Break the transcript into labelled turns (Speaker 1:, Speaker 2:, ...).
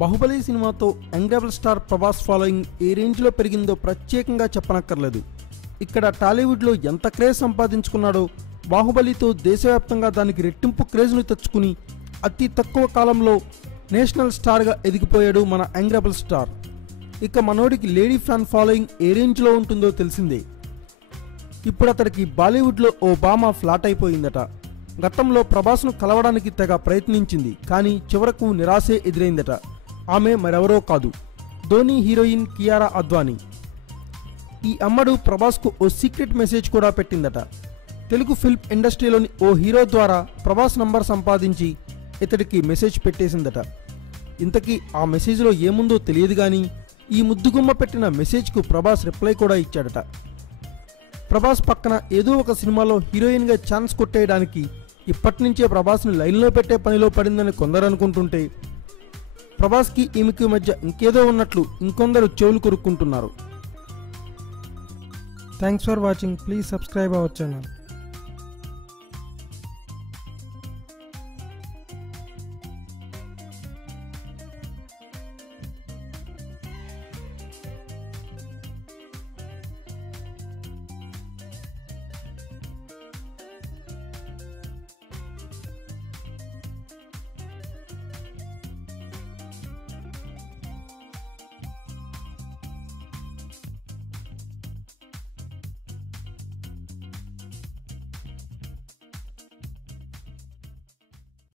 Speaker 1: బాహుబలి సినిమాతో young rebel star Prabhas following ఏ రేంజ్లో పెరిగిందో ప్రత్యేకంగా చెప్పనక్కర్లేదు. ఇక్కడ టాలీవుడ్లో ఎంత క్రేజ్ సంపాదించుకున్నాడో బాహుబలితో దేశవ్యాప్తంగా దానికి రెట్టింపు క్రేజ్ను తెచ్చుకుని అతి తక్కువ కాలంలో నేషనల్ స్టార్గా ఎదిగిపోయాడు మన యంగ్రెబల్ స్టార్. ఇక మనోడికి లేడీ ఫ్యాన్ ఫాలోయింగ్ ఏ రేంజ్లో ఉంటుందో తెలిసిందే. ఇప్పుడు అతడికి బాలీవుడ్లో ఓ బామ ఫ్లాట్ అయిపోయిందట. గతంలో ప్రభాస్ను కలవడానికి తెగ ప్రయత్నించింది కానీ చివరకు నిరాశే ఎదురైందట. ఆమె మరెవరో కాదు. ధోని హీరోయిన్ కియారా అద్వానీ. ఈ అమ్మడు ప్రభాస్కు ఓ సీక్రెట్ మెసేజ్ కూడా పెట్టిందట. తెలుగు ఫిల్మ్ ఇండస్ట్రీలోని ఓ హీరో ద్వారా ప్రభాస్ నంబర్ సంపాదించి ఇతడికి మెసేజ్ పెట్టేసిందట. ఇంతకీ ఆ మెసేజ్లో ఏముందో తెలియదు కానీ ఈ ముద్దుగుమ్మ పెట్టిన మెసేజ్కు ప్రభాస్ రిప్లై కూడా ఇచ్చాడట. ప్రభాస్ పక్కన ఏదో ఒక సినిమాలో హీరోయిన్గా ఛాన్స్ కొట్టేయడానికి ఇప్పటి నుంచే ప్రభాస్ని లైన్లో పెట్టే పనిలో పడిందని కొందరు అనుకుంటుంటే ప్రభాస్కి ఈమెకి మధ్య ఇంకేదో ఉన్నట్లు ఇంకొందరు చెవులు కొరుక్కుంటున్నారు. Thanks for watching please subscribe our channel